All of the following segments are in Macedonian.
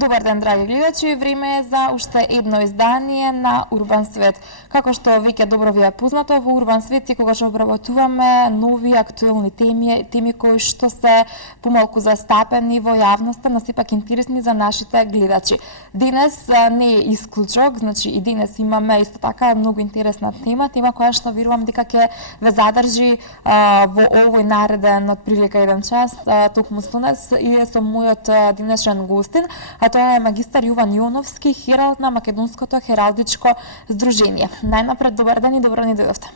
Добар ден, драги гледачи, време е за уште едно издание на Урбан свет. Како што веќе добро ви е познато, во Урбан свет секогаш обработуваме нови актуелни теми кои што се помалку застапени во јавноста, но сепак интересни за нашите гледачи. Денес не е исклучок, значи и денес имаме исто така многу интересна тема која што верувам дека ќе ве задржи во овој нареден од прилика еден час, токму со нас и со мојот денешен гостин, а тоа е магистар Јован Јоновски, хералд на Македонското хералдичко здружение. Најнапред, добар ден и добро ни дојдовте.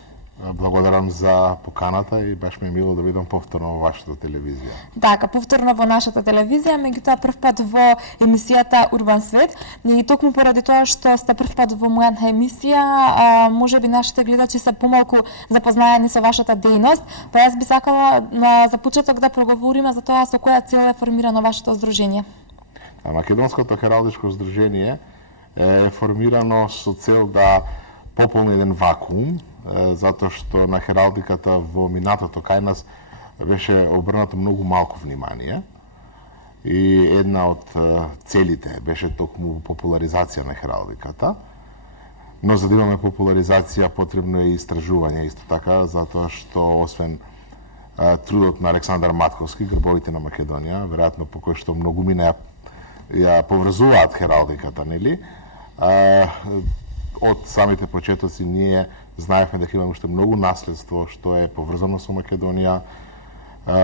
Благодарам за поканата и баш ми е мило да видам повторно во вашата телевизија. Така, повторно во нашата телевизија, меѓутоа прв пат во емисијата Урбан свет. И токму поради тоа што сте прв пат во мојата емисија, можеби нашите гледачи се помалку запознаени со вашата дејност, па јас би сакала за почеток да проговориме за тоа со која цел е формирано вашето здружение. Македонското хералдичко здружение е формирано со цел да пополни еден вакуум, затоа што на хералдиката во минатото кај нас беше обрнато многу малку внимание и една од целите беше токму популаризација на хералдиката. Но за да имаме популаризација потребно е истражување исто така, затоа што освен трудот на Александар Матковски, грбовите на Македонија, веројатно по кој што многу мина ја поврзуваат хералдиката, нели? Од самите почетоци ние знаевме дека имаме уште многу наследство што е поврзано со Македонија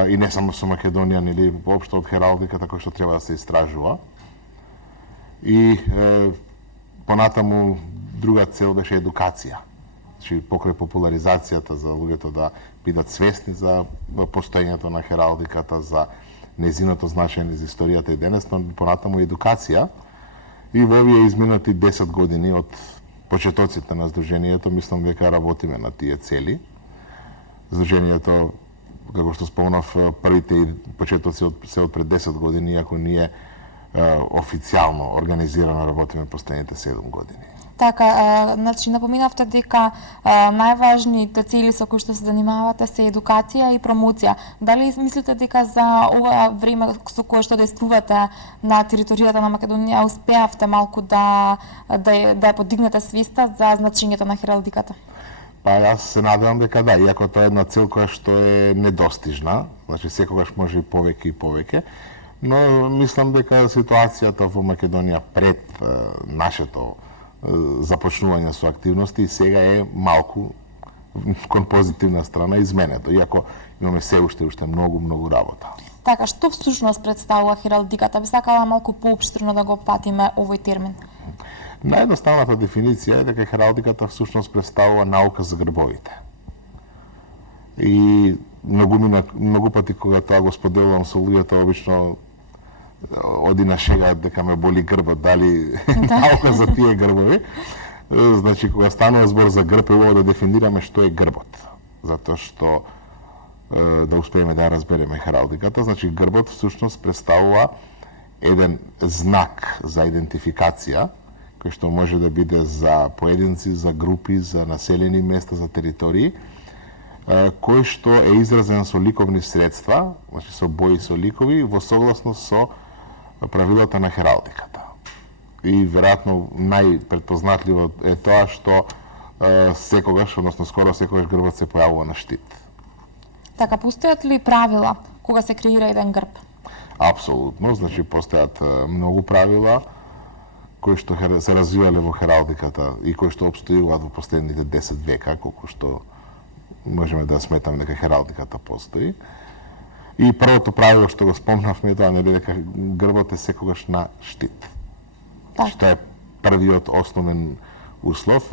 и не само со Македонија, нели, воопшто од хералдиката кој што треба да се истражува. И понатаму друга цел беше едукација. Значи покрај популаризацијата за луѓето да бидат свесни за постоењето на хералдиката, за незиното значење за историјата и денес, но понатаму едукација. И во овие изминати 10 години од почетоците на здружението, мислам дека работиме на тие цели. Здружението, како што спомнав, првите почетоци се од пред 10 години, иако ние официјално организирано работиме последните 7 години. Така, значи напоминавте дека најважните цели со кои што се занимавате се едукација и промоција. Дали мислите дека за ова време со кое што действувате на територијата на Македонија успеавте малку да ја подигнете свеста за значењето на хералдиката? Па јас се надевам дека да, иако тоа е една цел која што е недостижна, значи секогаш може и повеќе и повеќе, но мислам дека ситуацијата во Македонија пред нашето започнување со активности сега е малку кон позитивна страна изменето, иако имаме се уште многу работа. Така, што всушност представува хералдиката? Би сакала малку поопштрено да го патиме овој термин. Наједноставната дефиниција е дека хералдиката всушност представува наука за грбовите. И многу пати кога тоа го споделувам со луѓето, обично оди на шега дека ме боли грбот, дали наука за тие грбови. Значи, кога станува збор за грб, е убаво да дефинираме што е грбот. Затоа што да успееме да разбереме хералдиката, значи грбот всушност представува еден знак за идентификација, кој што може да биде за поединци, за групи, за населени места, за територии, кој што е изразен со ликовни средства, значи со бои, со ликови, во согласност со правилата на хералдиката. И веројатно најпретпознатливо е тоа што секогаш, односно скоро секогаш грбот се појавува на штит. Така, постојат ли правила кога се креира еден грб? Апсолутно, значи постојат многу правила кои што се развивале во хералдиката и кои што опстојуваат во последните 10 века, колку што можеме да сметаме дека хералдиката постои. И првото правило што го спомнавме тоа нели дека грбот е секогаш на штит. Што е првиот основен услов.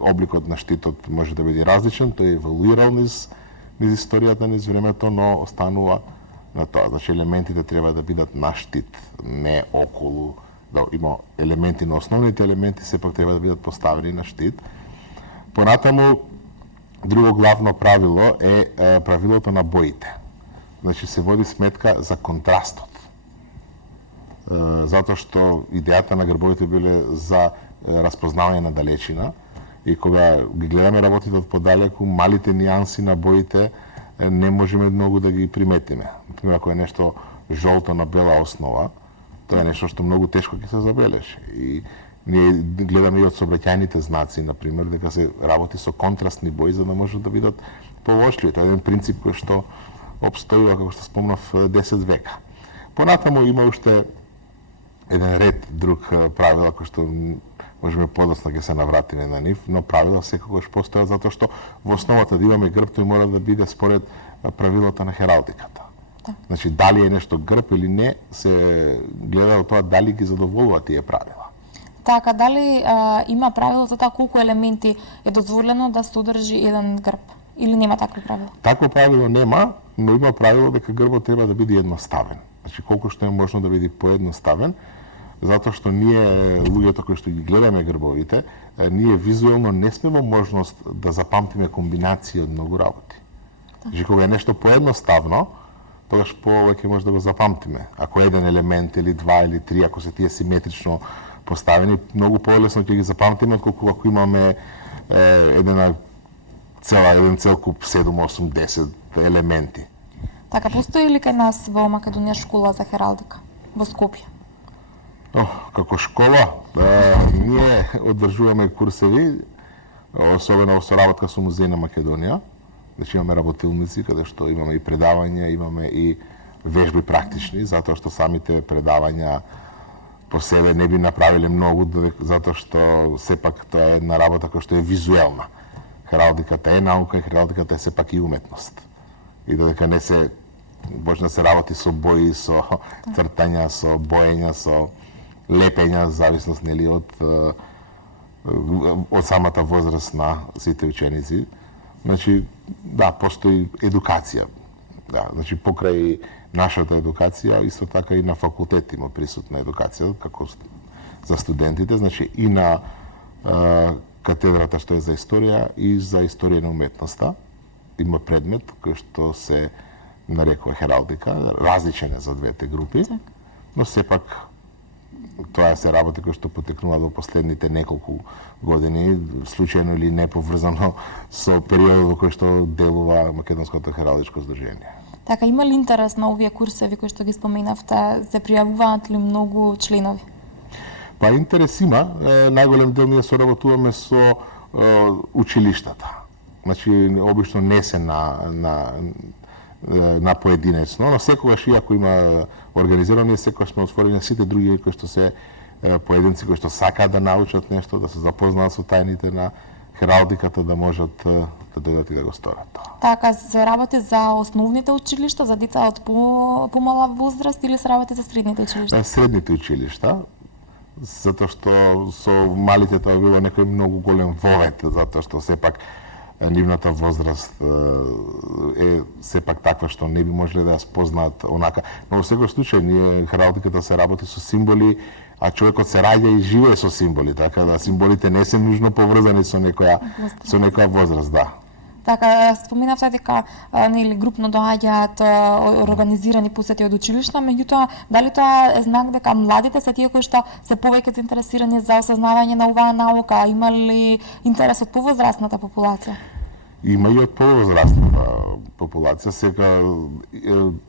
Обликот на штитот може да биде различен, тој еволуирал низ историјата, низ времето, но останува на тоа. Значи елементите треба да бидат на штит, не околу. Да има елементи, но основните елементи сепак треба да бидат поставени на штит. Понатаму друго главно правило е правилото на боите. Значи се води сметка за контрастот. Затоа што идејата на грбовите биле за распознавање на далечина и кога ги гледаме работите од подалеку, малите нијанси на боите не можеме многу да ги приметиме. Например, ако е нешто жолто на бела основа, Тоа е нешто што многу тешко ќе се забележи. И ние гледаме и од сообраќајните знаци, на пример, дека се работи со контрастни бои за да можат да бидат повошливи. Тоа е еден принцип кој што обстојува, како што спомнав, 10 века. Понатаму има уште еден ред друг правила кои што можеме подоцна ќе се навратиме на нив, но правила секогаш постојат затоа што во основата да имаме грб тој мора да биде според правилата на хералдиката. Значи дали е нешто грб или не, се гледа од тоа дали ги задоволува тие правила. Така, дали има правило за тоа колку елементи е дозволено да содржи еден грб? Или нема такво правило? Такво правило нема, но има правило дека грбот треба да биде едноставен. Значи колку што е можно да биде поедноставен, затоа што ние, луѓето кои што ги гледаме грбовите, ние визуелно не сме во можност да запамтиме комбинации од многу работи. Значи кога е нешто поедноставно, тогаш повеќе може да го запамтиме. Ако еден елемент или два или три, ако се тие симетрично поставени, многу полесно ќе ги запамтиме отколку ако имаме еден цел куп 7, 8, 10 елементи. Така, постои ли кај нас во Македонија школа за хералдика во Скопје? Како школа, ние одржуваме курсеви, особено во соработка со Музеј на Македонија. Значи имаме работилници каде што имаме и предавања, имаме и вежби практични, затоа што самите предавања по себе не би направиле многу, затоа што сепак тоа е една работа која што е визуелна. Хералдиката е наука и хералдиката е сепак и уметност. И додека не се може да се работи со бои, со цртања, со боења, со лепења, зависност нели од самата возраст на сите ученици. Значи, да, постои едукација. Да, значи покрај нашата едукација, исто така и на факултет има присутна едукација како за студентите, значи и на катедрата што е за историја и за историја на уметноста. Има предмет кој што се нарекува хералдика, различен е за двете групи, но сепак тоа се работи кои што потекнуваат во последните неколку години, случајно или не поврзано со периодот во кој што делува Македонското хералдичко здружение. Така, има ли интерес на овие курсеви кои што ги споменавте? Се пријавуваат ли многу членови? Па интерес има. Најголем дел ние соработуваме со училиштата. Значи, обично не се на поединечно, но секогаш и ако има организирано, секогаш сме отворени на сите други кои што се поединци кои што сакаат да научат нешто, да се запознаат со тајните на хералдиката, да можат да дојдат и да го сторат. Така, се работи за основните училишта, за деца од помала возраст или се работи за средните училишта? Средните училишта, затоа што со малите тоа било некој многу голем вовет, затоа што сепак нивната возраст е сепак таква што не би можеле да ја спознаат онака. Но во секој случај, ние хералдиката се работи со символи, а човекот се раѓа и живее со символи, така да символите не се нужно поврзани со некоја возраст, да. Така, споменавте дека нели групно доаѓаат организирани посети од училишта, меѓутоа дали тоа е знак дека младите се тие кои што се повеќе заинтересирани за осознавање на оваа наука, има ли интерес од повозрастната популација? Има и од повозрастната популација, сега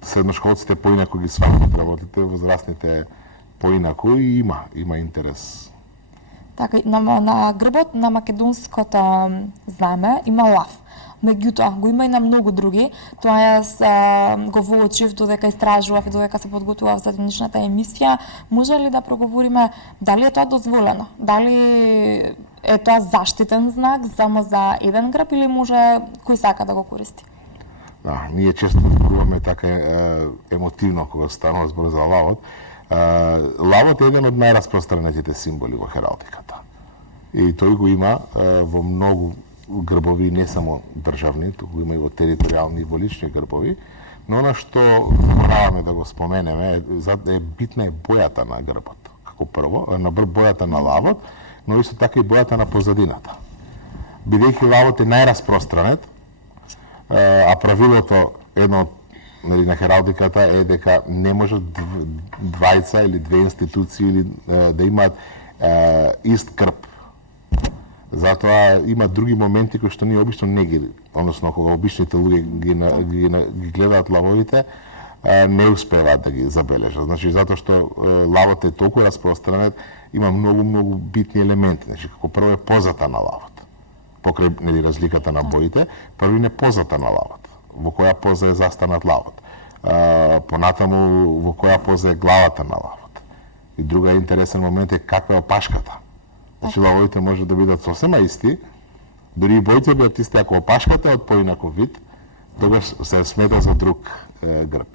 средношколците поинаку ги сваќаат работите, возрастните поинаку и има интерес. Така, на грбот на македонското знаме има лав. Меѓутоа, го има и на многу други. Тоа јас го воочив додека истражував и додека се подготвував за денешната емисија. Може ли да проговориме дали е тоа дозволено? Дали е тоа заштитен знак само за еден грб или може кој сака да го користи? Да, ние често зборуваме така емотивно кога станува збор за лавот. Лавот е еден од најраспространетите символи во хералдиката. И тој го има во многу грбови, не само државни, туку има и во територијални и во лични грбови, но она што мораваме да го споменеме е битна е бојата на грбот. Како прво, на бојата на лавот, но исто така и бојата на позадината. Бидејќи лавот е најраспространет, а правилото едно на хералдиката е дека не може двајца или две институции да имаат ист грб. Затоа има други моменти кои што ние обично не ги, односно кога обичните луѓе ги гледаат лавовите, не успеваат да ги забележат. Значи затоа што лавот е толку распространет, има многу битни елементи. Значи како прво е позата на лавот. Покрај нели разликата на боите, првин е позата на лавот. Во која поза е застанат лавот. Понатаму во која поза е главата на лавот. И друга интересен момент е каква е опашката. Значи лавовите може да бидат сосема исти, дори и боите бидат исти, ако опашката е од поинаков вид, тогаш се смета за друг грб.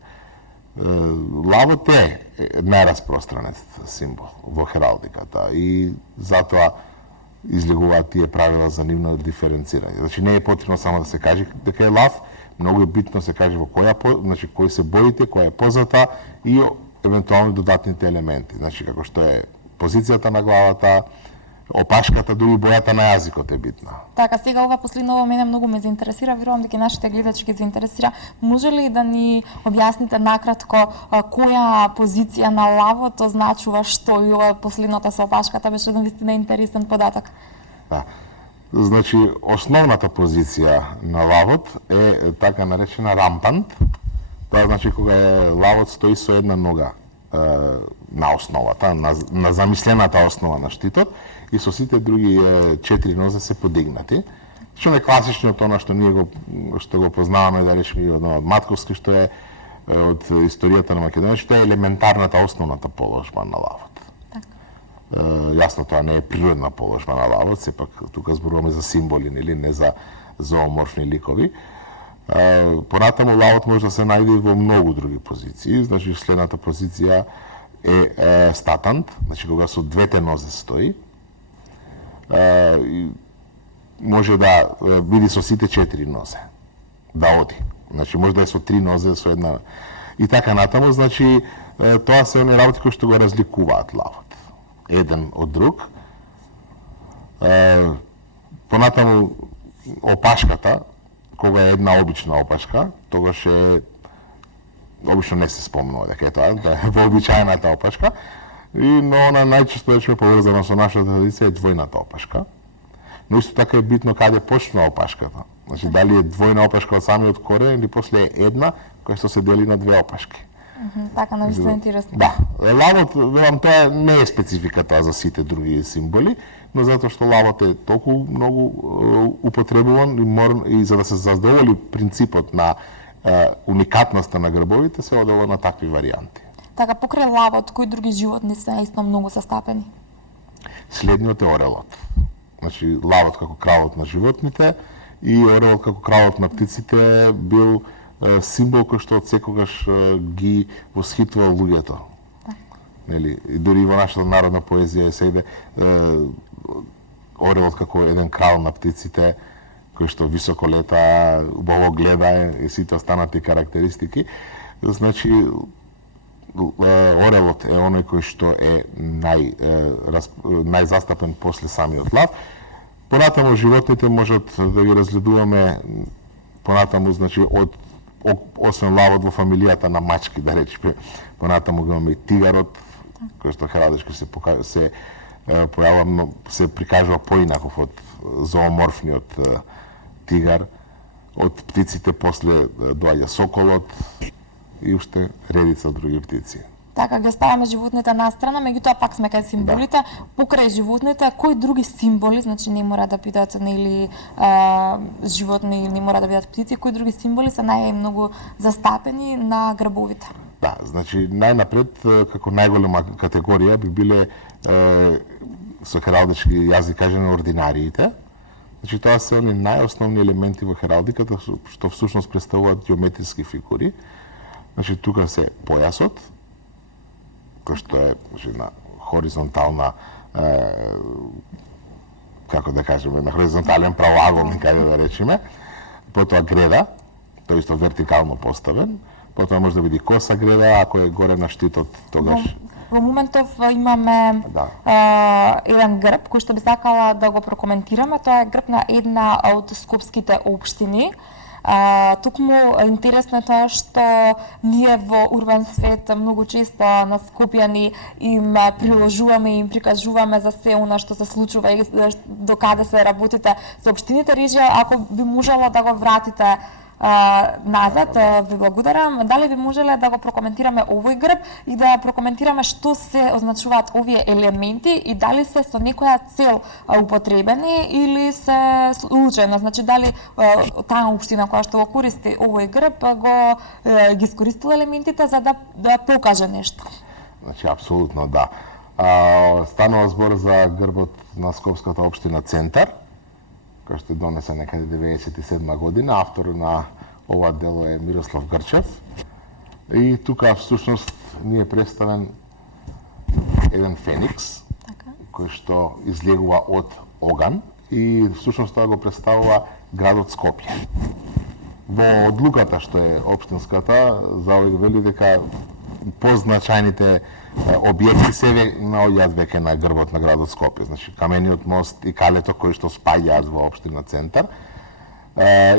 Лавот е најраспространет символ во хералдиката и затоа излегуваат тие правила за нивно диференцирање. Значи не е потребно само да се каже дека е лав, многу е битно се каже во значи кои се боите, која е позата и евентуално додатните елементи. Значи како што е позицијата на главата, опашката, дури бојата на јазикот е битна. Така, сега ова последново мене многу ме заинтересира, верувам дека нашите гледачи ги заинтересира. Може ли да ни објасните накратко која позиција на лавот означува што и ова последната со опашката беше навистина интересен податок? Да. Значи, основната позиција на лавот е така наречена рампант. Тоа значи кога лавот стои со една нога на основата, на замислената основа на штитот и со сите други 4 нозе се подигнати. Што е класичното тоа што ние што го познаваме, да речеме од Матковски, што е од историјата на Македонија, што е елементарната основната положба на лавот. Јасно, тоа не е природна положба на лавот, сепак тука зборуваме за символи, нели, не за зооморфни ликови. Понатаму лавот може да се најде и во многу други позиции. Значи следната позиција е статант, значи кога со двете нозе стои. Може да биде со сите 4 нозе, да оди. Значи може да е со 3 нозе, со една и така натаму. Значи тоа се оние работи кои што го разликуваат лавот еден од друг. Понатаму опашката, кога е една обична опашка, тогаш е обично не се спомнува дека е тоа, да е вообичаената опашка, но она најчесто е поврзано со нашата традиција е двојната опашка. Но исто така е битно каде почнува опашката. Значи дали е двојна опашка од самиот корен или после е една која што се дели на две опашки. Така, навистина интересно. Да, лавот, велам, тоа не е специфика тоа за сите други символи, но затоа што лавот е толку многу употребуван и за да се задоволи принципот на уникатноста на грбовите, се одело на такви варијанти. Така, покрај лавот, кои други животни се исто многу застапени? Следниот е орелот. Значи, лавот како кралот на животните и орелот како кралот на птиците бил символ кој што од секогаш ги восхитувал луѓето. Нели, дури во нашата народна поезија се иде орелот како еден крал на птиците, кој што високо лета, убаво гледа и сите останати карактеристики. Значи, орелот е оној кој што е најзастапен после самиот лав. Понатаму животните можат да ги разгледуваме понатаму, значи, освен лавот во фамилијата на мачки, да речеме, понатаму имаме и тигарот, кој што хералдички се појавува, се прикажува поинаков од зооморфниот тигар. Од птиците после доаѓа соколот и уште редица други птици. Така, ги ставаме животните на страна, меѓутоа пак сме кај символите. Да. Покрај животните, кои други символи, значи не мора да бидат нели животни, не мора да бидат птици, кои други символи се најмногу застапени на грбовите? Да, значи најнапред како најголема категорија би биле со хералдички јазик кажено ординариите. Значи тоа се они најосновни елементи во хералдиката што всушност представуваат ѓеометриски фигури. Значи тука се појасот, кој што е на хоризонтална, како да кажеме, на хоризонтален правоаголник, каде да речеме. Потоа греда, тој исто вертикално поставен. Потоа може да биде коса греда, ако е горе на штитот, тогаш... Во моментов имаме еден грб кој што би сакала да го прокоментираме. Тоа е грб на една од скопските општини. Токму интересно е тоа што ние во урбан свет многу често на скопјани им приложуваме и им прикажуваме за се она што се случува и до каде се работите со општините. Режија, ако би можела да го вратите назад, ви благодарам. Дали би можеле да го прокоментираме овој грб и да прокоментираме што се означуваат овие елементи и дали се со некоја цел употребени или се случајно, значи дали таа општина која што го користи овој грб ги искористила елементите за да покаже нешто. Значи, апсолутно да. Станува збор за грбот на Скопската општина Центар, кој што е донесен некаде 97 година. Автор на ова дело е Мирослав Грчев. И тука всушност ни е представен еден феникс, кој што излегува од оган и всушност тоа го представува градот Скопје. Во одлуката што е општинската, за овој вели дека позначајните објекти се наоѓаат веќе на грбот на градот Скопје, значи камениот мост и калето кои што спаѓаат во општина Центар.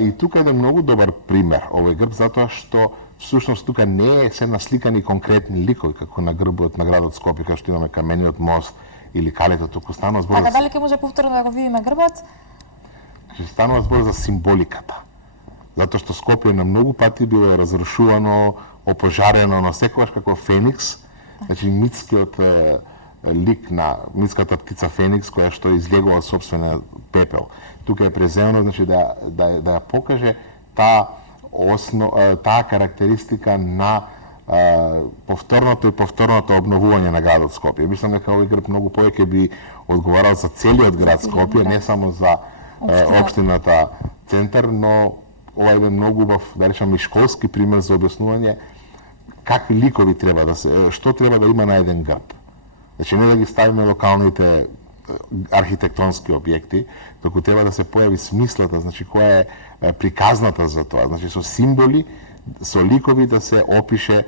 И тука е еден многу добар пример овој грб, затоа што всушност тука не е се насликани конкретни ликови како на грбот на градот Скопје, кај што имаме камениот мост или калето, туку станува збор Така, дали ќе може повторно да го видиме грбот? Станува збор за символиката. Затоа што Скопје на многу пати било разрушувано, опожарено, но секогаш како феникс, значи митскиот лик на митската птица феникс која што излегува собствена пепел. Тука е преземено, значи да ја покаже таа карактеристика на повторното обновување на градот Скопје. Мислам дека овој грб многу повеќе би одговарал за целиот град Скопје, не само за општината Центар, но ова е многу убав, да речам, и школски пример за објаснување какви ликови треба да се, што треба да има на еден грб. Значи не да ги ставиме локалните архитектонски објекти, туку треба да се појави смислата, значи која е приказната за тоа, значи со символи, со ликови да се опише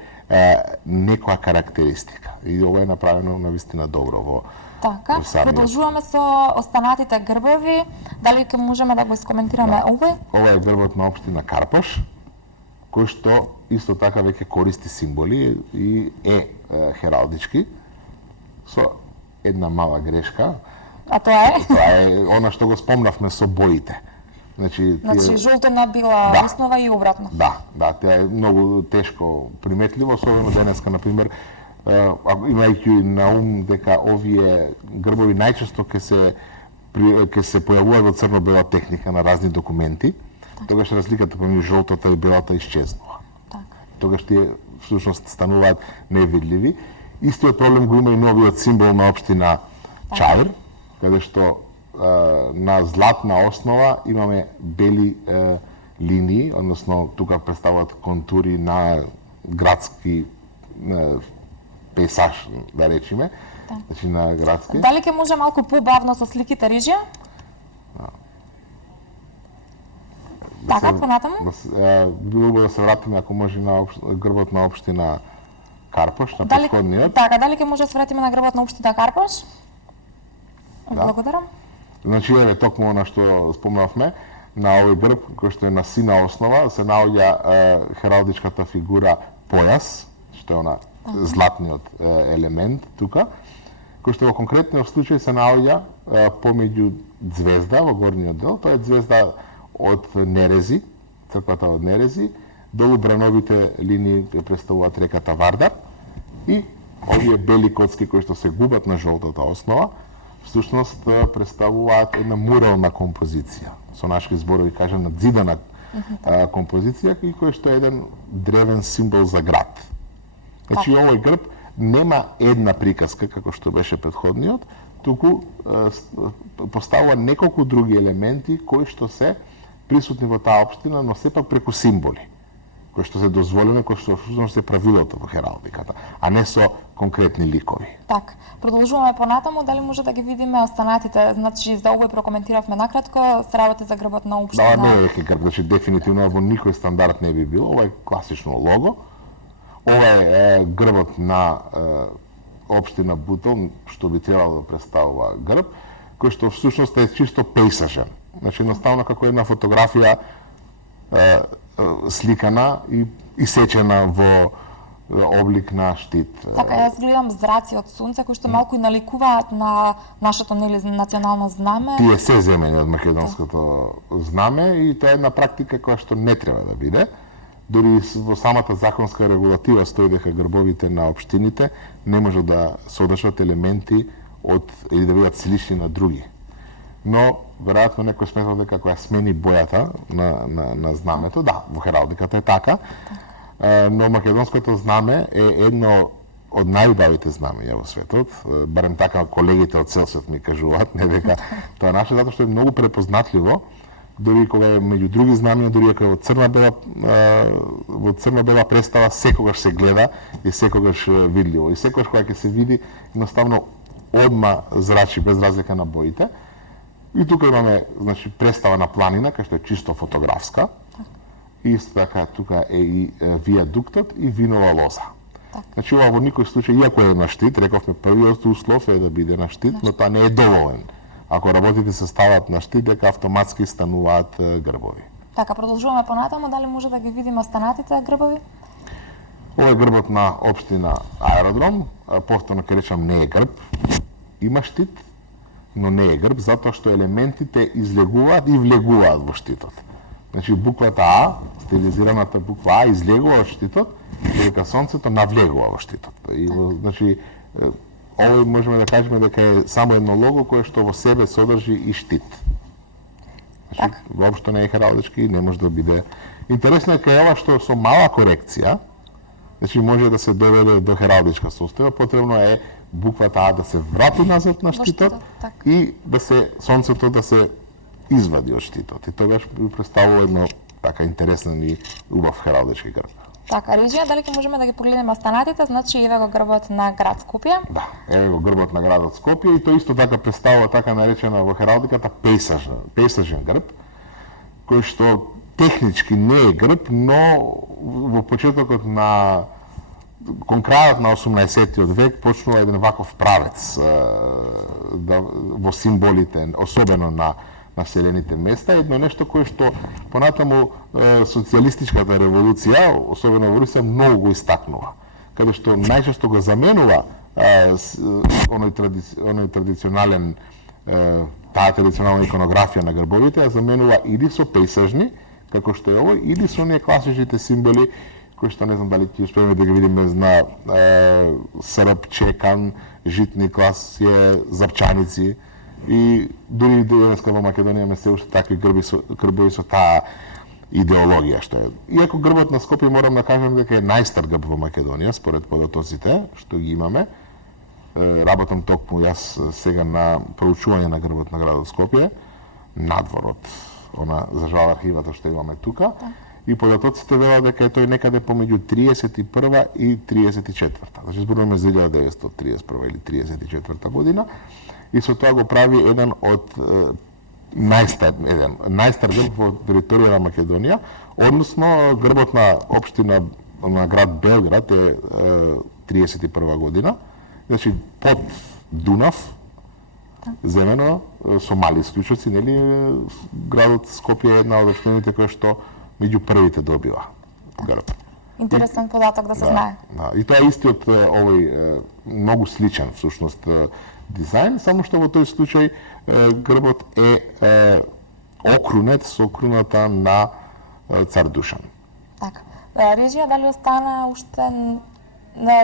некоја карактеристика. И ова е направено навистина добро во Така, продолжуваме со останатите грбови. Дали ќе можеме да го искоментираме овој? Ова е грбот на општина Карпош, кој што исто така веќе користи символи и е хералдички, со една мала грешка. А тоа е? Тоа е она што го спомнавме со боите. Значи жолто на била основа и обратно. Да, тоа е многу тешко приметливо, особено денеска, например, имајќи на ум дека овие грбови најчесто ќе се појавуваат во црно-бела техника на разни документи, тогаш разликата помеѓу жолтата и белата исчезнува. Тогаш тие всушност стануваат невидливи. Истиот проблем го има и новиот символ на општина Чаир, каде што на златна основа имаме бели линии, односно тука представуваат контури на градски пейсаж, да речеме, значи на градски. Дали ќе може малку побавно со сликите режија? Така, понатаму? Било би да се вратиме, ако може, на грбот на општина Карпош, на претходниот. Така, дали ќе може да се вратиме на грбот на општина Карпош? Благодарам. Значи, еве, токму на што спомнавме, на овој грб, кој што е на сина основа, се наоѓа хералдичката фигура појас, што е она златниот елемент тука, кој што во конкретниот случај се наоѓа помеѓу ѕвезда во горниот дел, тоа е ѕвезда од Нерези, црквата од Нерези, долу брановите линии представуваат реката Вардар и овие бели коцки кои што се губат на жолтата основа, всушност представуваат една мурална композиција. Со нашки зборови кажам, надзидана композиција и кој што е еден древен символ за град. Значи овој грб нема една приказка како што беше претходниот, туку поставува неколку други елементи кои што се присутни во таа општина, но сепак преку символи, кои што се дозволени, кои што всушност е правилото во хералдиката, а не со конкретни ликови. Так, продолжуваме понатаму, дали може да ги видиме останатите, значи за овој прокоментиравме накратко, се работи за грбот на општина. Да, не е веќе грб, значи дефинитивно во никој стандард не би било, ова е класично лого. Ова е грбот на општина Бутол, што би требало да представува грб, кој што всушност е чисто пейсажен. Значи едноставно како една фотографија сликана и исечена во облик на штит. Така, јас гледам зраци од сонце кои што малку и наликуваат на нашето национално знаме. Тие се земени од македонското знаме и тоа е една практика која што не треба да биде. Дори во самата законска регулатива стои дека грбовите на општините не може да содржат елементи од или да бидат слични на други. Но веројатно некој сметал дека кога смени бојата на знамето, да, во хералдиката е така, но македонското знаме е едно од најубавите знамења во светот, барем така колегите од Целсиот ми кажуваат, не дека тоа е наше, затоа што е многу препознатливо, дури кога е меѓу други знамења, дури ако е во црно-бела представа, секогаш се гледа и секогаш видливо. И секогаш кога ќе се види, едноставно одма зрачи без разлика на боите. И тука имаме, значи, представа на планина, кај што е чисто фотографска. И исто така тука е и виадуктот и винова лоза. Значи ова во никој случај, иако е на штит, рековме првиот услов е да биде на штит, но тоа не е доволен. Ако работите се стават на штит, дека автоматски стануваат грбови. Така, продолжуваме понатаму, дали може да ги видиме останатите грбови? Ова е грбот на општина Аеродром, повторно ќе речам не е грб, има штит, но не е грб, затоа што елементите излегуваат и влегуваат во штитот. Значи буквата А, стилизираната буква А излегува од штитот, додека сонцето навлегува во штитот. И значи овој можеме да кажеме дека е само едно лого кое што во себе содржи и штит. Значи воопшто не е хералдички, не може да биде. Интересно е кај ова што со мала корекција, значи може да се доведе до хералдичка состојба, потребно е буквата А да се врати назад на штитот и да се сонцето да се извади од штитот. И тогаш би представува едно така интересен и убав хералдички грб. Така, Реджија, дали ќе можеме да ги погледнеме останатите? Значи, еве го грбот на град Скопје. Да, еве го грбот на градот Скопје и тој исто така представува така наречена во хералдиката пейсажен грб, кој што технички не е грб, но во почетокот на кон крајот на 18-тиот век почнува еден ваков правец во символите, особено на населените места, едно нешто кое што понатаму социјалистичката револуција, особено во Русија, многу го истакнува, каде што најчесто го заменува оној традиционален таа традиционална иконографија на грбовите, а заменува или со пейсажни, како што е овој, или со оние класичните символи кои што не знам дали ќе успееме да ги видиме на срп, чекан, житни класија, запчаници. И дури денеска во Македонија ме се уште такви грбови со таа идеологија што е. Иако грбот на Скопје морам да кажам дека е најстар грб во Македонија според податоците што ги имаме. Работам токму јас сега на проучување на грбот на градот Скопје, надвор од она за жал архивата што имаме тука. И податоците велат дека е тој некаде помеѓу 31 и 34-та. Значи зборуваме за 1931 или 34-та година. И со тоа го прави еден од најстар грб во територија на Македонија, односно грбот на општина на град Белград е 31 година, значи под Дунав, земено со мали исклучоци, нели градот Скопје е една од општините која што меѓу првите добива грб. Интересен податок да се знае. Да, и тоа е истиот овој многу сличен всушност дизајн, само што во тој случај грбот е окрунет со круната на цар Душан. Така. Реджија, дали остана уште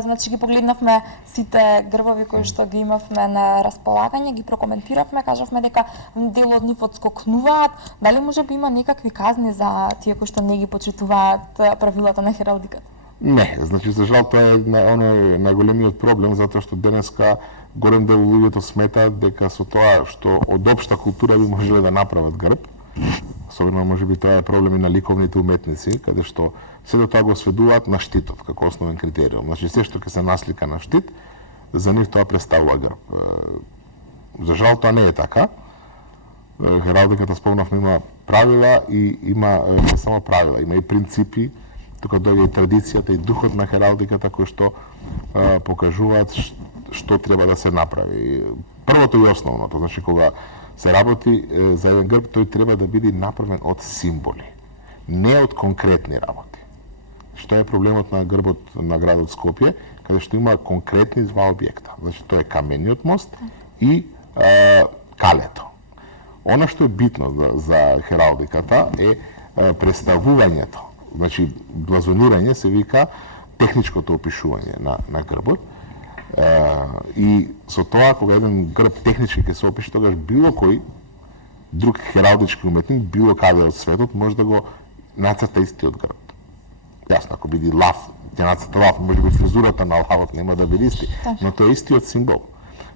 значи ги погледнавме сите грбови кои што ги имавме на располагање, ги прокоментиравме, кажавме дека дел од нив одскокнуваат, дали може би има некакви казни за тие кои што не ги почитуваат правилата на хералдиката? Не, значи за жал тоа е оној најголемиот проблем затоа што денеска голем дел луѓето сметаат дека со тоа што од општа култура би можеле да направат грб, особено можеби тоа е проблем и на ликовните уметници, каде што сето тоа го сведуваат на штитот како основен критериум. Значи се што ќе се наслика на штит, за нив тоа представува грб. За жал тоа не е така. Хералдиката спомнавме има правила и има не само правила, има и принципи, тука доаѓа и традицијата и духот на хералдиката кои што покажуваат што треба да се направи. Првото и основното, значи кога се работи за еден грб, тој треба да биде направен од символи, не од конкретни работи. што е проблемот на грбот на градот Скопје, каде што има конкретни два објекта. Значи тоа е камениот мост и калето. Она што е битно за хералдиката е представувањето. Значи блазонирање се вика техничкото опишување на грбот. И со тоа кога еден грб технички ќе се опише, тогаш било кој друг хералдички уметник било каде од светот може да го нацрта истиот грб. Јасно, ако биде лав, ќе нацрта лав, може би фризурата на лавот нема да биде исти, но тоа е истиот символ.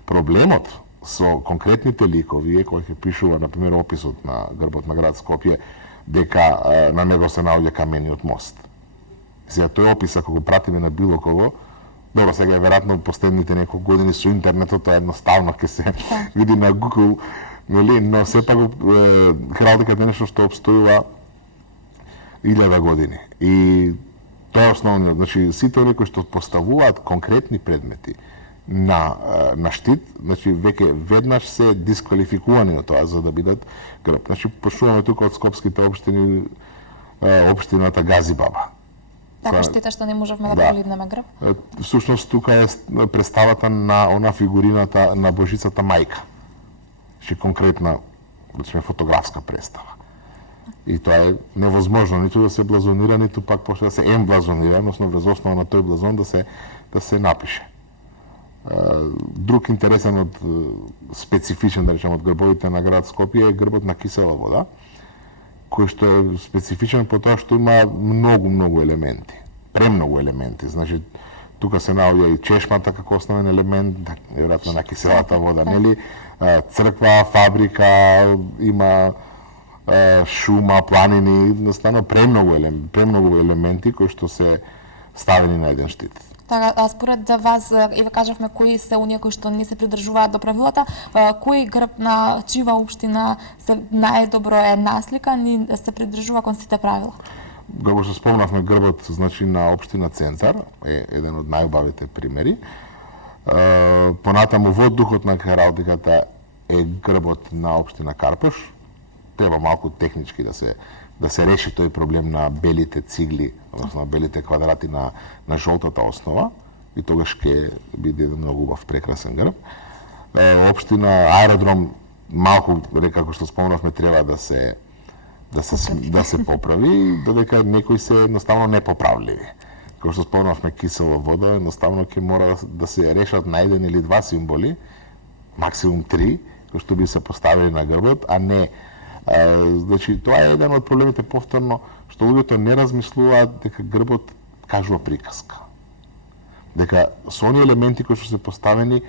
Проблемот со конкретните ликови е кој ќе пишува, например, описот на грбот на град Скопје, дека на него се наоѓа камениот мост. Сега тој опис, ако го пратиме на било кого, добро, сега е веројатно последните неколку години со интернетот, тоа едноставно ќе се види на Google, нели, но сепак хералдиката е нешто што обстојува 1000 години. И тоа е основниот. Значи, сите оние кои што поставуваат конкретни предмети на штит, значи веќе веднаш се дисквалификувани од тоа за да бидат грб. Значи, почнуваме тука од скопските општини, општината Газибаба. Така штета што не можевме да погледнеме грб. Всушност тука е представата на она фигурината на Божицата мајка. Значи конкретна, речеме, фотографска представа. И тоа е невозможно ниту да се блазонира, ниту пак после да се емблазонира, односно врз основа на тој блазон да се напише. Друг интересен од специфичен, да речем, од грбовите на град Скопје е грбот на Кисела вода, кој што е специфичен по тоа што има многу елементи, премногу елементи. Значи, тука се наоѓа и чешмата како основен елемент, веројатно на киселата вода, нели? Црква, фабрика, има шума, планини, едноставно премногу елементи кои што се ставени на еден штит. Така, а според вас, еве кажавме кои се оние кои што не се придржуваат до правилата, кој грб на чива општина се најдобро е насликан и се придржува кон сите правила? Како што спомнавме, грбот, значи, на општина Центар е еден од најубавите примери. Понатаму во духот на хералдиката е грбот на општина Карпош. Треба малку технички да се реши тој проблем на белите цигли, односно на белите квадрати на жолтата основа, и тогаш ќе биде еден многу убав, прекрасен грб. Општина Аеродром, малку, како што спомнавме, треба да се поправи, додека некои се едноставно непоправливи. Како што спомнавме Кисела вода, едноставно ќе мора да се решат на еден или два символи, максимум 3, кои што би се поставили на грбот, а не. Значи, тоа е еден од проблемите повторно, што луѓето не размислуваат дека грбот кажува приказка. Дека со оние елементи кои што се поставени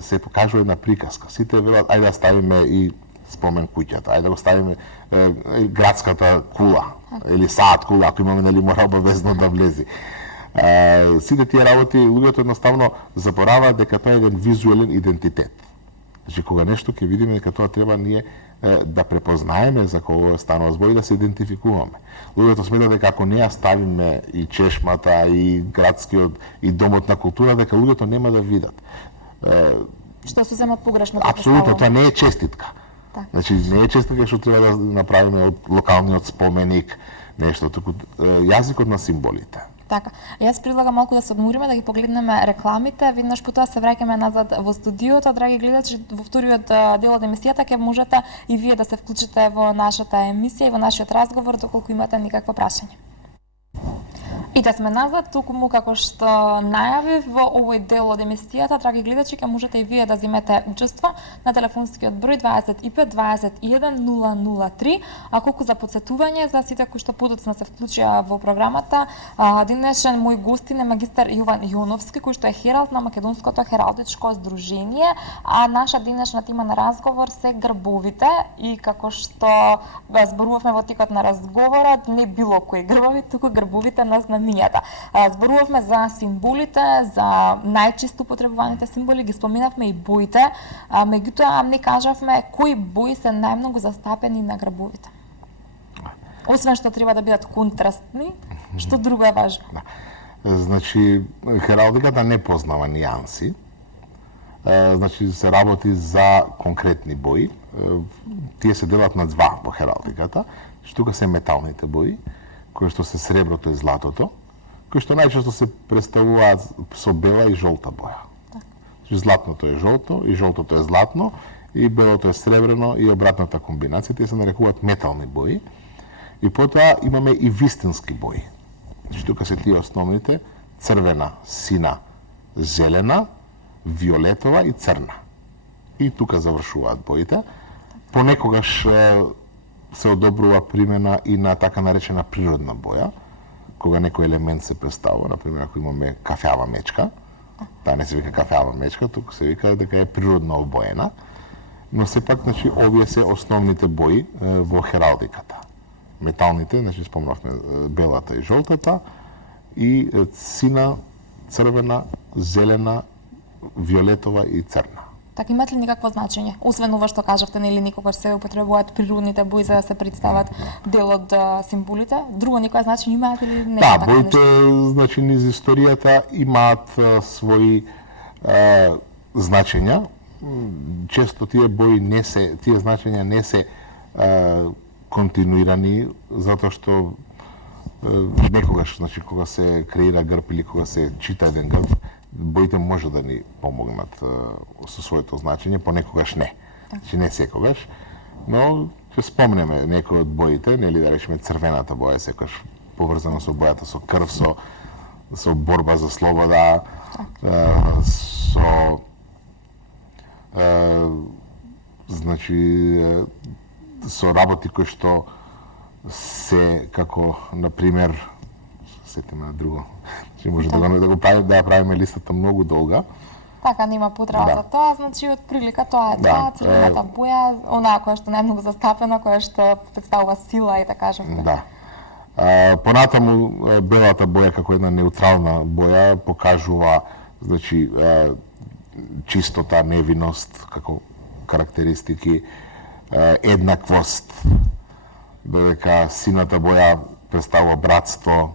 се покажува една приказка. Сите велат, ајде да ставиме и спомен куќата, ајде да го ставиме градската кула, или саат кула, ако имаме, нели, мора обавезно да влези. Сите тие работи, луѓето едноставно забораваат дека тоа е еден визуелен идентитет. Значи, кога нешто ќе видиме дека тоа треба ние да препознаеме за кого станува збор и да се идентификуваме. Луѓето сметат дека ако не ја ставиме и чешмата, и градскиот, и домот на култура, дека луѓето нема да видат. Што се земат погрешно. Апсолутно, тоа не е честитка. Так. Значи, не е честитка што треба да направиме од локалниот споменик, нешто, туку јазикот на символите. Така, јас предлагам малку да се одмориме, да ги погледнеме рекламите, веднаш потоа се враќаме назад во студиото. Драги гледачи, во вториот дел од емисијата ќе можете и вие да се вклучите во нашата емисија и во нашиот разговор доколку имате никакво прашање. И да сме назад, токму како што најавив во овој дел од емисијата, драги гледачи, ќе можете и вие да земете учество на телефонскиот број 25 21 003, а колку за подсетување за сите кои што подоцна се вклучија во програмата, денешен мој гостин е магистар Јован Јоновски, кој што е хералд на Македонското хералдичко здружение, а наша денешна тема на разговор се грбовите и како што зборувавме во текот на разговорот, не било кои грбови, туку грбовите на знаменијата. Зборувавме за символите, за најчесто употребуваните символи, ги споменавме и боите, меѓутоа не кажавме кои бои се најмногу застапени на грбовите. Освен што треба да бидат контрастни, што друго е важно? Значи, хералдиката не познава нијанси. Значи, се работи за конкретни бои. Тие се делат на два во хералдиката. Тука се металните бои, кои што се среброто и златото, кои што најчесто се представуваат со бела и жолта боја. Значи, златното е жолто и жолтото е златно и белото е сребрено и обратната комбинација, тие се нарекуваат метални бои. И потоа имаме и вистински бои. Значи, тука се тие основните: црвена, сина, зелена, виолетова и црна. И тука завршуваат боите. Понекогаш се одобрува примена и на така наречена природна боја, кога некој елемент се представува, например ако имаме кафеава мечка, таа не се вика кафеава мечка, туку се вика дека е природно обоена, но сепак, значи, овие се основните бои во хералдиката. Металните, значи спомнавме белата и жолтата, и сина, црвена, зелена, виолетова и црна. Така, имат ли никакво значење? Освен ова што кажавте, нели никогаш се употребуваат природните бои за да се представат дел од символите? Друго никое значење имаат или не? Да, боите, значи, низ историјата имаат своји значења. Често тие бои не се, тие значења не се континуирани, затоа што некогаш, значи, кога се креира грб или кога се чита еден грб, боите може да ни помогнат со своето значење, понекогаш не. Значи не секогаш, но ќе спомнеме некои од боите, нели, да речеме црвената боја, секогаш поврзана со бојата со крв, со борба за слобода, со значи со работи кои што се како, например, сетиме на друго. Значи може да го правиме листата многу долга. Така, нема потреба за тоа, значи од прилика тоа е тоа, црвената боја, онаа која што најмногу застапена, која што представува сила и така кажавме. Да. Понатаму белата боја како една неутрална боја покажува, значи, чистота, невиност како карактеристики, еднаквост, додека сината боја представува братство,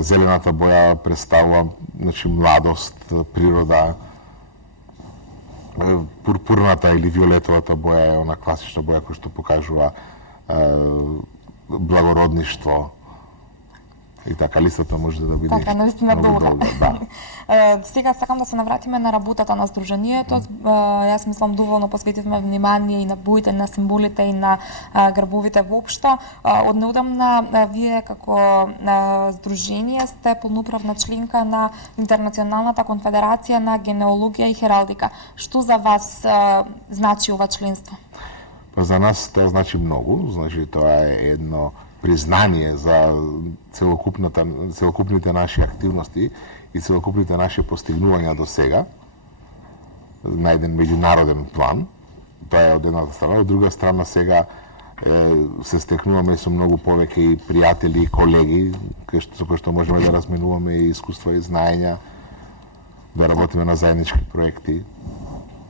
зелената боја представува, значи, младост, природа, пурпурната или виолетовата боја е она класична боја која што покажува благородништво. И така листата може да биде така, наистина долга. Да. Сега сакам да се навратиме на работата на Сдруженијето. Јас мислам доволно посветивме внимание и на боите, на символите и на грбовите воопшто. Од неодамна вие како Сдружение сте полноправна членка на Интернационалната конфедерација на генеалогија и хералдика. Што за вас значи ова членство? За нас тоа значи многу, значи тоа е едно признание за целокупните наши активности и целокупните наши постигнувања до сега на еден меѓународен план. Тоа е од едната страна, од друга страна сега се стекнуваме со многу повеќе и пријатели и колеги со кои што можеме да разменуваме и искуства и знаења, да работиме на заеднички проекти.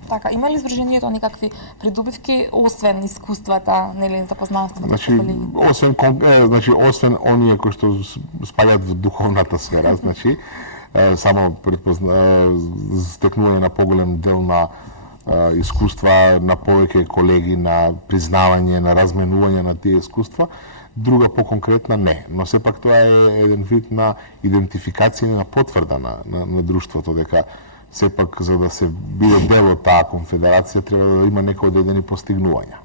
Така, има ли Сдруженијето никакви придобивки освен искуствата, нели, запознанството? Значи, освен оние кои што спаѓаат во духовната сфера, значи, само стекнување на поголем дел на искуства, на повеќе колеги, на признавање, на разменување на тие искуства, друга поконкретна не. Но сепак тоа е еден вид на идентификација и на потврда на друштвото, дека сепак за да се биде дел од таа конфедерација треба да има некои одредени постигнувања.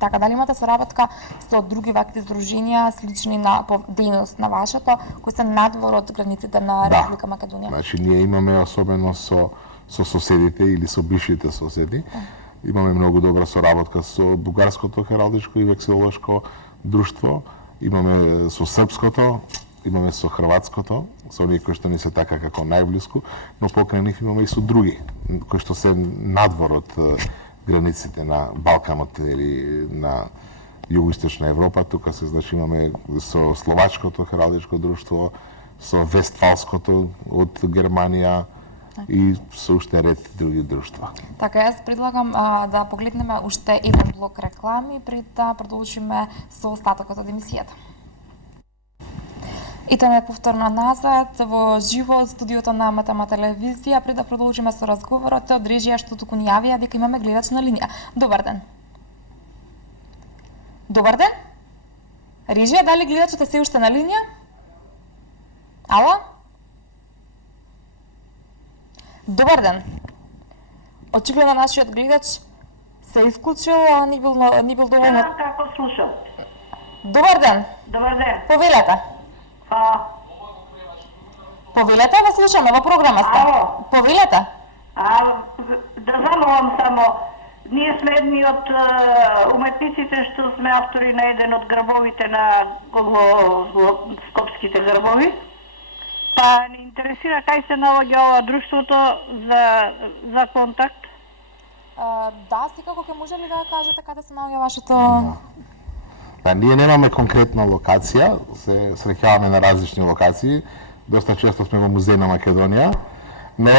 Така, дали имате соработка со други вакви здруженија слични на дејност на вашето, кои се надвор од границите на Република Македонија? Значи ние имаме особено со соседите или со бившите соседи. Имаме многу добра соработка со Бугарското хералдичко и векселолошко друштво, имаме со српското, имаме со хрватското, со оние кои што ни се така како најблиску, но покрај нив имаме и со други, кои што се надвор од границите на Балканот или на Југоисточна Европа. Тука се, значи, имаме со Словачкото хералдичко друштво, со Вестфалското од Германија и со уште ред други друштва. Така, јас предлагам да погледнеме уште еден блок реклами пред да продолжиме со остатокот од емисијата. Итаме повторно назад во живо од студиото на МТМ телевизија. Пред да продолжиме со разговорот од режија што туку ни јавија дека имаме гледач на линија. Добар ден. Добар ден. Режија, дали гледачот е се уште на линија? Ало? Добар ден. Очигледно нашиот гледач се исклучил, а не бил доволно. Да, како слушам. Добар ден. Добар ден. Повелете. Повелете, ве слушаме, во програма сте. Ало. Повелете. Да замолам само, ние сме едни од уметниците што сме автори на еден од грбовите на скопските грбови. Па ни интересира кај се наоѓа ова друштвото за контакт. Да, секако ќе може ли да кажете каде се наоѓа вашето... Да, ние немаме конкретна локација, се среќаваме на различни локации. Доста често сме во Музеј на Македонија, но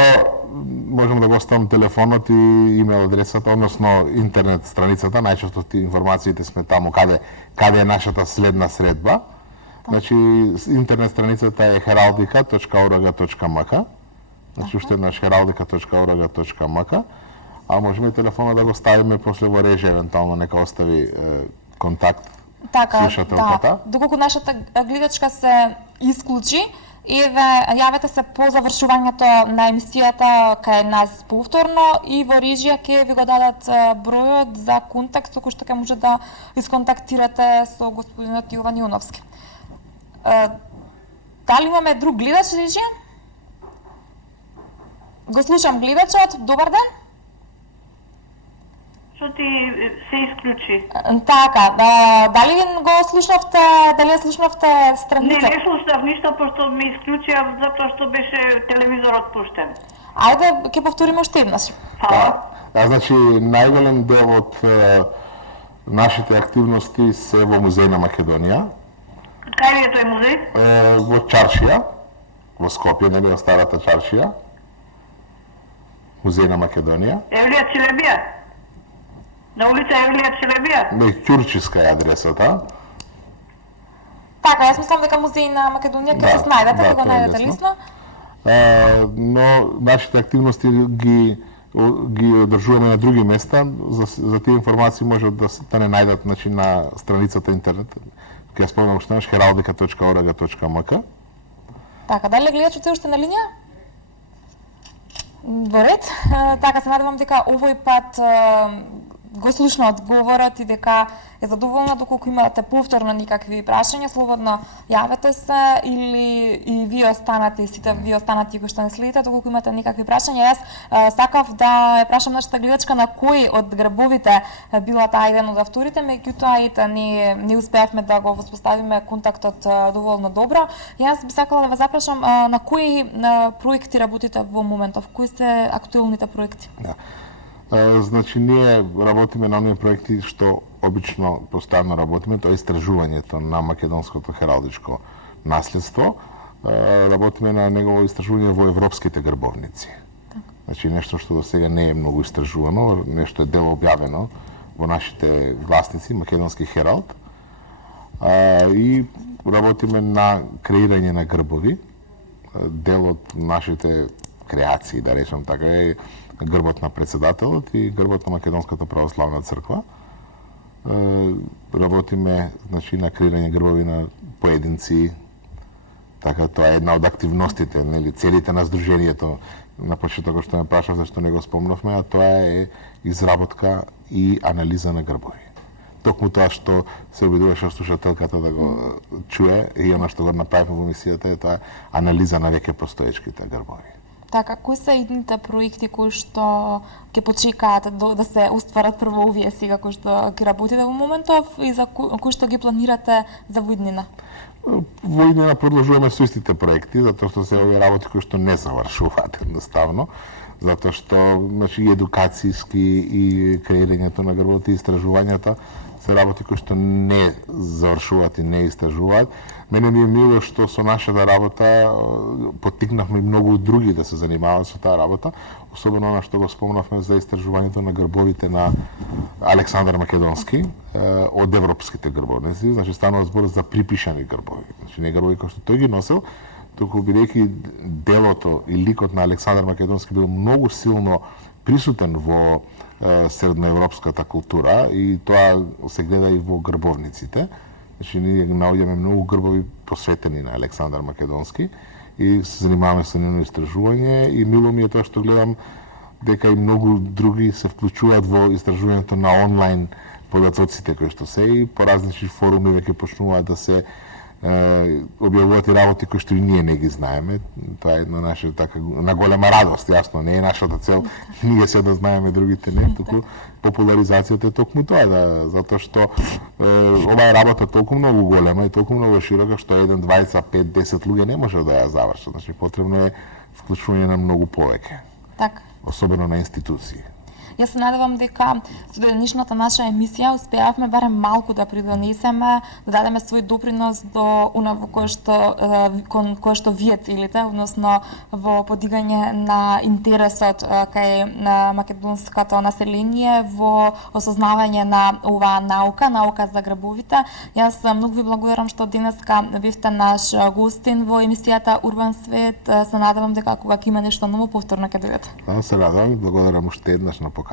можеме да го оставам телефонот и имейл адресата, односно интернет страницата, најчесто информациите сме таму каде е нашата следна средба. Значи, интернет страницата е heraldika.org.mk, значи уште еднаш heraldika.org.mk, а можеме и телефонот да го ставиме после во режија, евентуално нека остави контакт слушателката. Да. Доколку нашата гледачка се исклучи, јавете се по завршувањето на емисијата кај нас повторно и во режија ќе ви го дадат бројот за контакт со кој што ќе може да исконтактирате со господинот Јован Јуновски. Дали имаме друг гледач, режија? Го слушам гледачот, добар ден. Што ти се исклучи? Така, дали го слушнавте, дали ја слушнавте страница? Не слушнав ништо, пошто ми исклучија затоа што беше телевизорот пуштен. Ајде, ќе повториме уште еднаш. Да, значи, најголем дел од нашите активности се во Музеј на Македонија. Кај е тој музеј? Во Чаршија, во Скопје, нели во старата Чаршија. Музеј на Македонија. Евлија Челебија? На улица Евлија Челебија? Не, Ќурчиска е адресата. Така, јас мислам дека Музеј на Македонија ќе се снајдете, ќе го најдете лесно. Но нашите активности ги одржуваме на други места. За тие информации може да не најдат, значи, на страницата интернет. Ќе ја спомнам уште еднаш heraldika.org.mk. Така, дали гледачот се уште на линија? Во ред. Така, се надевам дека овој пат го слушна одговорот и дека е задоволна. Доколку имате повторно никакви прашања, слободно јавете се или и вие останате, и сите вие останате кои што не следите, доколку имате никакви прашања. Јас сакав да ја прашам нашата гледачка на кој од грбовите била таа еден од авторите, меѓутоа ете не успеавме да го воспоставиме контактот доволно добро. Јас би сакала да ве запрашам на кои проекти работите во моментов, кои се актуелните проекти? Да. Значи, ние работиме на оние проекти што обично постојано работиме, тоа е истражувањето на македонското хералдичко наследство. Работиме на негово истражување во европските грбовници. Значи, нешто што до сега не е многу истражувано, нешто е дело објавено во нашите гласници, Македонски Хералд. И работиме на креирање на грбови. Дел од нашите креации, да речем така, е грбот на председателот и грбот на Македонската православна црква. Работиме, значи, на креирање грбови на поединци. Така, тоа е една од активностите, нели, целите на здруженијето. На почетокот што ме прашав зашто не го спомнавме, а тоа е изработка и анализа на грбови. Токму тоа што се обидуваше слушателката да го чуе и она што го направивме во емисијата е тоа анализа на веќе постоечките грбови. Така, кои се идните проекти кои што ќе почекаат да се остварат прво овие сега кои што ќе работите во моментов и за кои што ги планирате за воиднина? Во иднина продолжуваме со истите проекти, затоа што се овие работи кои што не завршуваат едноставно, затоа што, значи, и едукацијски и креирањето на грбовите и истражувањата се работи кои што не завршуваат и не истражуваат. Мене ми е мило што со нашата работа поттикнавме многу други да се занимаваат со таа работа, особено она што го спомнавме за истражувањето на грбовите на Александар Македонски од европските грбовници. Значи, станува збор за припишани грбови. Значи, не грбови кои што тој ги носел, туку бидејќи делото и ликот на Александар Македонски бил многу силно присутен во средноевропската култура и тоа се гледа и во грбовниците. Значи, ние наоѓаме многу грбови посветени на Александар Македонски и се занимаваме со нивно истражување и мило ми е тоа што гледам дека и многу други се вклучуваат во истражувањето на онлайн податоците кои што се и по различни форуми веќе почнуваат да се објавуваат и работи кои што и ние не ги знаеме. Тоа е една наша така на голема радост, јасно, не е нашата цел ние се да знаеме, другите не, туку популаризацијата е токму тоа, затоа што оваа работа толку многу голема и толку многу широка што 1, 20, 5, 10 луѓе не може да ја завршат. Значи потребно е вклучување на многу повеќе, Така. особено на институции. Јас се надевам дека со денешната наша емисија успеавме барем малку да придонесеме, да дадеме свој допринос до она во кое што вие целите, односно во подигање на интересот кај на македонското население во осознавање на оваа наука за грбовите. Јас многу ви благодарам што денеска бевте наш гостин во емисијата Урбан свет. Се надевам дека кога ќе има нешто ново повторно ќе дојдете. Се радвам и благодарам уште еднаш на поканата.